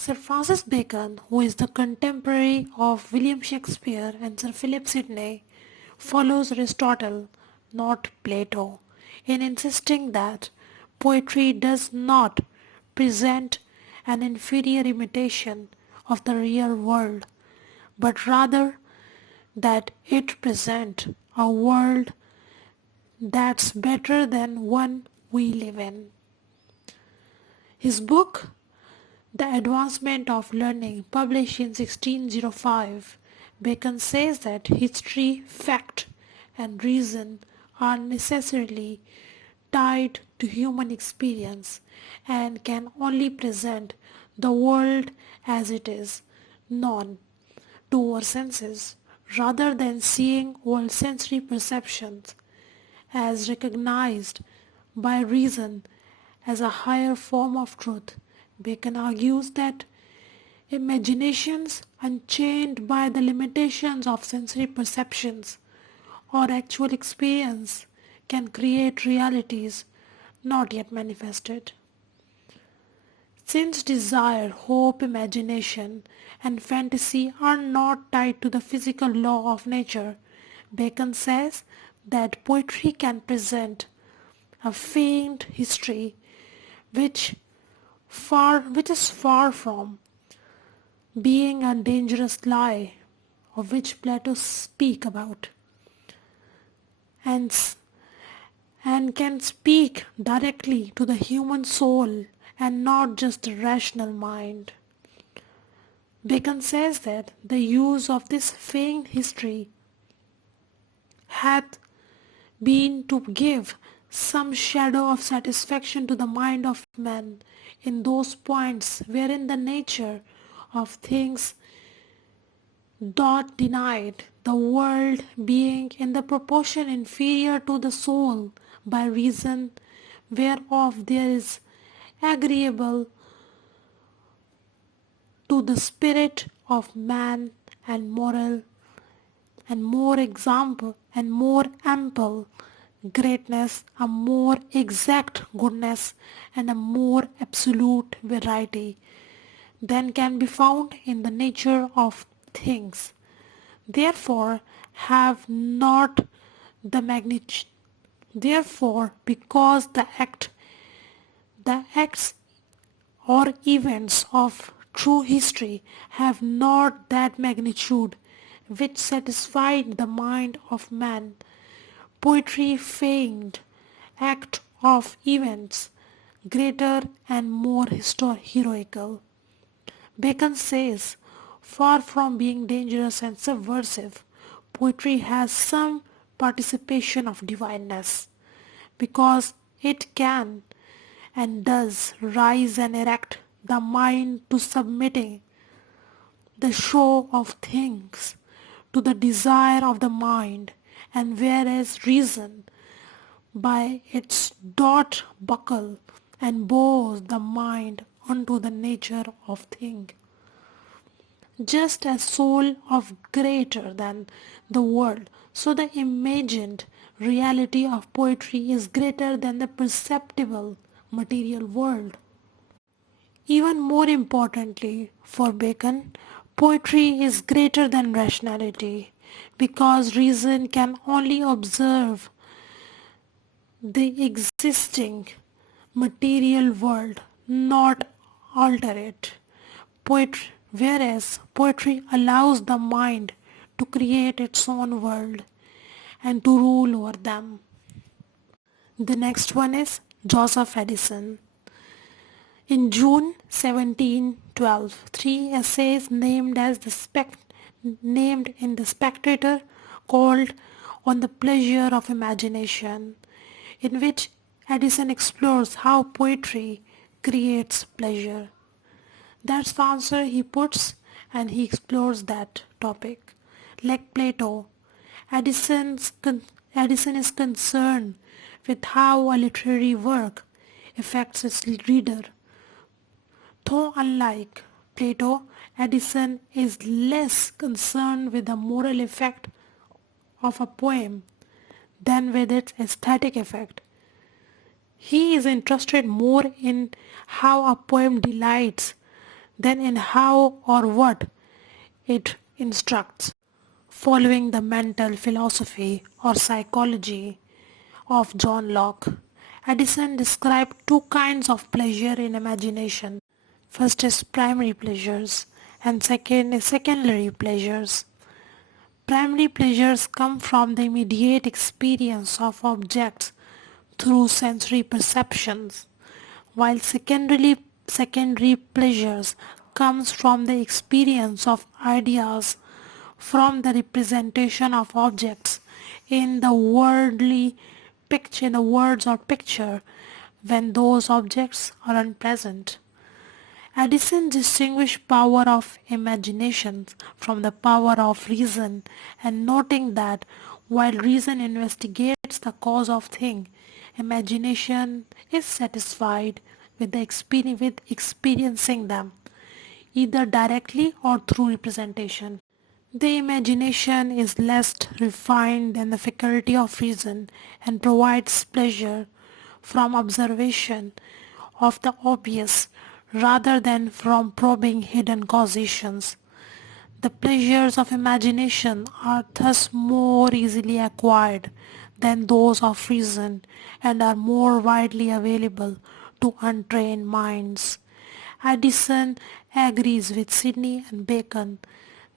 Sir Francis Bacon, who is the contemporary of William Shakespeare and Sir Philip Sidney, follows Aristotle, not Plato, in insisting that poetry does not present an inferior imitation of the real world, but rather that it presents a world that's better than one we live in. His book, The Advancement of Learning, published in 1605, Bacon says that history, fact, and reason are necessarily tied to human experience and can only present the world as it is known to our senses, rather than seeing all sensory perceptions as recognized by reason as a higher form of truth. Bacon argues that imaginations unchained by the limitations of sensory perceptions or actual experience can create realities not yet manifested. Since desire, hope, imagination, and fantasy are not tied to the physical law of nature, Bacon says that poetry can present a faint history which is far from being a dangerous lie of which Plato speaks about, and, and can speak directly to the human soul and not just the rational mind. Bacon says that the use of this faint history hath been to give some shadow of satisfaction to the mind of man in those points wherein the nature of things doth deny it, the world being in the proportion inferior to the soul, by reason whereof there is agreeable to the spirit of man and moral and more example and more ample greatness, a more exact goodness, and a more absolute variety than can be found in the nature of things. Therefore have not the magnitude. Therefore, because the acts or events of true history have not that magnitude which satisfied the mind of man, poetry feigned act of events greater and more heroical. Bacon says, far from being dangerous and subversive, poetry has some participation of divineness, because it can and does rise and erect the mind to submitting the show of things to the desire of the mind, and whereas reason by its doth buckle and bows the mind unto the nature of thing. Just as soul of greater than the world, so the imagined reality of poetry is greater than the perceptible material world. Even more importantly, for Bacon, poetry is greater than rationality, because reason can only observe the existing material world, not alter it. Whereas poetry allows the mind to create its own world and to rule over them. The next one is Joseph Addison. In June 1712, three essays named in the Spectator called On the Pleasure of Imagination, in which Addison explores how poetry creates pleasure. That's the answer he puts, and he explores that topic. Like Plato, Addison is concerned with how a literary work affects its reader. Though unlike Plato, Addison is less concerned with the moral effect of a poem than with its aesthetic effect. He is interested more in how a poem delights than in how or what it instructs. Following the mental philosophy or psychology of John Locke, Addison described two kinds of pleasure in imagination. First is primary pleasures and second is secondary pleasures. Primary pleasures come from the immediate experience of objects through sensory perceptions, while secondary pleasures comes from the experience of ideas from the representation of objects in the worldly picture, in the words or picture, when those objects are unpresent. Addison distinguished power of imagination from the power of reason, and noting that while reason investigates the cause of things, imagination is satisfied with experiencing them, either directly or through representation. The imagination is less refined than the faculty of reason and provides pleasure from observation of the obvious rather than from probing hidden causations. The pleasures of imagination are thus more easily acquired than those of reason and are more widely available to untrained minds. Addison agrees with Sidney and Bacon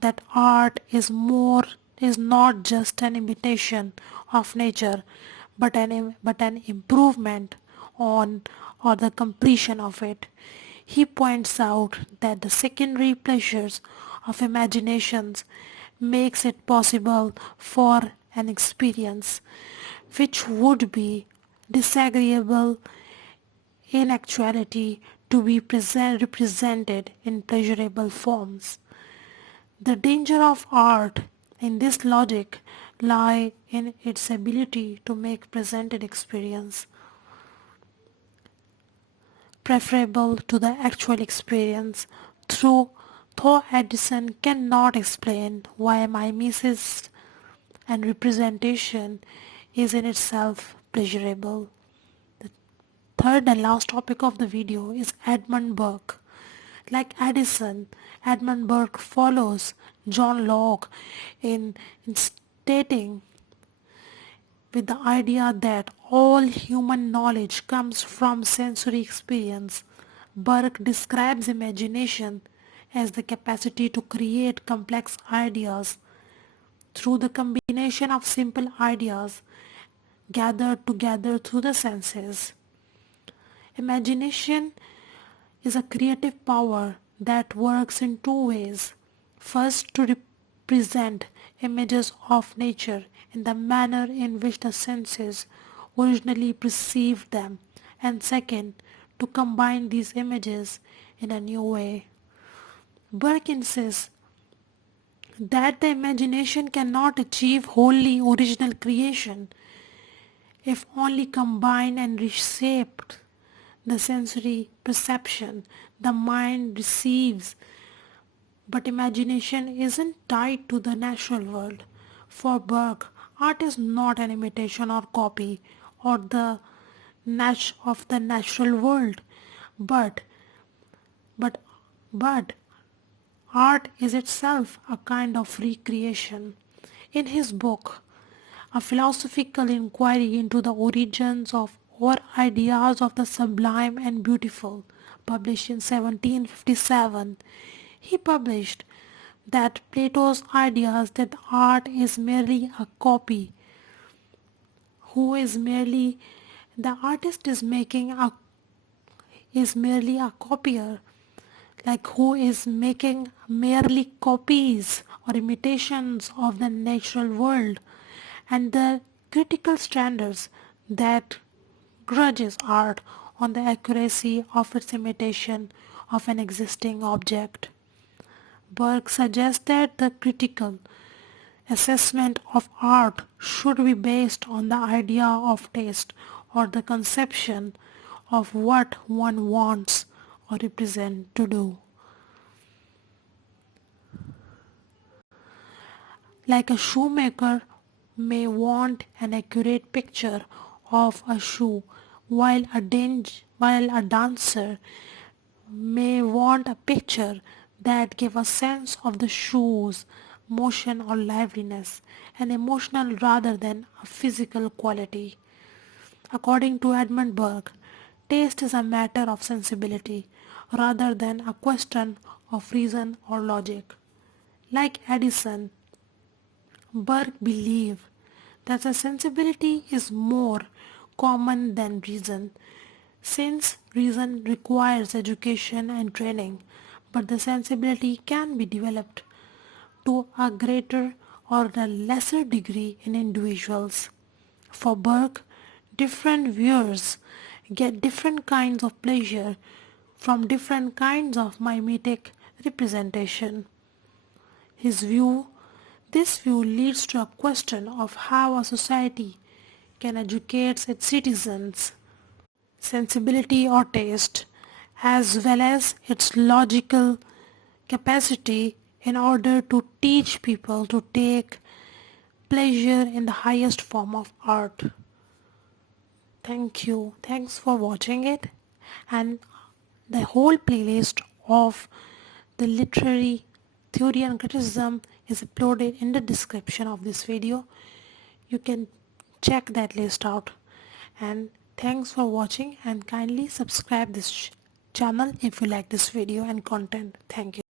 that art is not just an imitation of nature but an improvement on or the completion of it. He points out that the secondary pleasures of imaginations makes it possible for an experience which would be disagreeable in actuality to be represented in pleasurable forms. The danger of art in this logic lie in its ability to make presented experience preferable to the actual experience. Though Addison cannot explain why mimesis and representation is in itself pleasurable. The third and last topic of the video is Edmund Burke. Like Addison, Edmund Burke follows John Locke in stating with the idea that all human knowledge comes from sensory experience. Burke describes imagination as the capacity to create complex ideas through the combination of simple ideas gathered together through the senses. Imagination is a creative power that works in two ways. First, to represent images of nature in the manner in which the senses originally perceived them, and second, to combine these images in a new way. Burke insists that the imagination cannot achieve wholly original creation if only combined and reshaped the sensory perception the mind receives. But imagination isn't tied to the natural world. For Burke, art is not an imitation or copy or of the natural world, but but art is itself a kind of recreation. In his book, A Philosophical Inquiry into the Origins of or Ideas of the Sublime and Beautiful, published in 1757, he published that Plato's ideas that art is merely a copy, who is merely the artist is merely a copier, like who is making merely copies or imitations of the natural world, and the critical standards that grudges art on the accuracy of its imitation of an existing object. Burke suggests that the critical assessment of art should be based on the idea of taste or the conception of what one wants or represent to do. Like a shoemaker may want an accurate picture of a shoe, while a dancer may want a picture that give a sense of the shoes, motion or liveliness, an emotional rather than a physical quality. According to Edmund Burke, taste is a matter of sensibility rather than a question of reason or logic. Like Addison, Burke believed that the sensibility is more common than reason, since reason requires education and training, but the sensibility can be developed to a greater or a lesser degree in individuals. For Burke, different viewers get different kinds of pleasure from different kinds of mimetic representation. His view, this view leads to a question of how a society can educate its citizens sensibility or taste, as well as its logical capacity in order to teach people to take pleasure in the highest form of art. Thank you. Thanks for watching it. And the whole playlist of the literary theory and criticism is uploaded in the description of this video. You can check that list out. And thanks for watching, and kindly subscribe this channel if you like this video and content. Thank you.